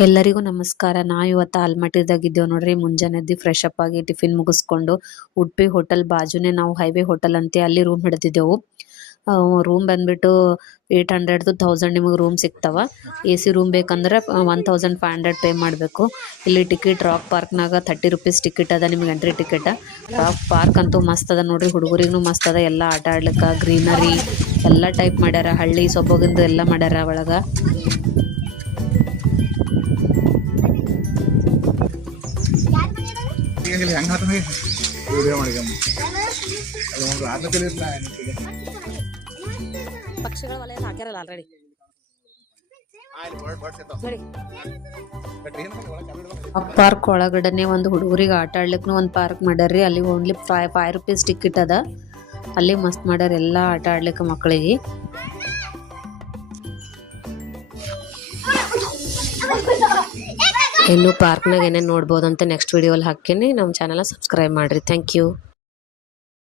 ಎಲ್ಲರಿಗೂ ನಮಸ್ಕಾರ. ನಾವು ಇವತ್ತು ಆಲ್ಮಟ್ಟಿದಾಗಿದ್ದೇವೆ ನೋಡ್ರಿ. ಮುಂಜಾನೆ ಎದ್ದು ಫ್ರೆಶ್ ಅಪ್ ಆಗಿ ಟಿಫಿನ್ ಮುಗಿಸ್ಕೊಂಡು ಉಡುಪಿ ಹೋಟೆಲ್ ಬಾಜುನೇ ನಾವು ಹೈವೇ ಹೋಟೆಲ್ ಅಂತೆ ಅಲ್ಲಿ ರೂಮ್ ಹಿಡಿದಿದ್ದೆವು. ರೂಮ್ ಬಂದ್ಬಿಟ್ಟು 800 to 1000 ನಿಮಗೆ ರೂಮ್ ಸಿಗ್ತಾವ. AC ರೂಮ್ ಬೇಕಂದ್ರೆ 1500 ಪೇ ಮಾಡಬೇಕು. ಇಲ್ಲಿ ಟಿಕೆಟ್ ರಾಕ್ ಪಾರ್ಕ್ನಾಗ 30 ರೂಪೀಸ್ ಟಿಕೆಟ್ ಅದ ನಿಮಗೆ ಎಂಟ್ರಿ ಟಿಕೆಟ್. ರಾಕ್ ಪಾರ್ಕ್ ಅಂತೂ ಮಸ್ತ್ ಅದ ನೋಡ್ರಿ, ಹುಡುಗರಿಗೂ ಮಸ್ತ್ ಅದ. ಎಲ್ಲ ಆಟ ಆಡ್ಲಿಕ್ಕೆ ಗ್ರೀನರಿ ಎಲ್ಲ ಟೈಪ್ ಮಾಡ್ಯಾರ, ಹಳ್ಳಿ ಸೊಬಗಿಂದ ಎಲ್ಲ ಮಾಡ್ಯಾರ ಒಳಗೆ. ಪಕ್ಷಿಗಳ ವಲಯ ಹಾಕ್ಯಾರಲ್ಲ ಆಲ್ರೆಡಿ. ಪಾರ್ಕ್ ಒಳಗಡೆನೆ ಒಂದು ಹುಡುಗರಿಗೆ ಆಟ ಆಡ್ಲಿಕ್ಕೆ ಒಂದು ಪಾರ್ಕ್ ಮಾಡ್ಯಾರ್ರಿ. ಅಲ್ಲಿ ಓನ್ಲಿ 5 ರೂಪೀಸ್ ಟಿಕೆಟ್ ಅದ. ಅಲ್ಲಿ ಮಸ್ತ್ ಮಾಡ್ಯಾರ ಎಲ್ಲ ಆಟ ಆಡ್ಲಿಕ್ಕೆ ಮಕ್ಕಳಿಗೆ. ಇನ್ನು ಪಾರ್ಕ್ನಾಗ ಏನೇನು ನೋಡ್ಬೋದಂತ ನೆಕ್ಸ್ಟ್ ವಿಡಿಯೋಲ್ಲಿ ಹಾಕ್ತೀನಿ. ನಮ್ಮ ಚಾನಲ್ ಸಬ್ಸ್ಕ್ರೈಬ್ ಮಾಡಿರಿ. Thank you.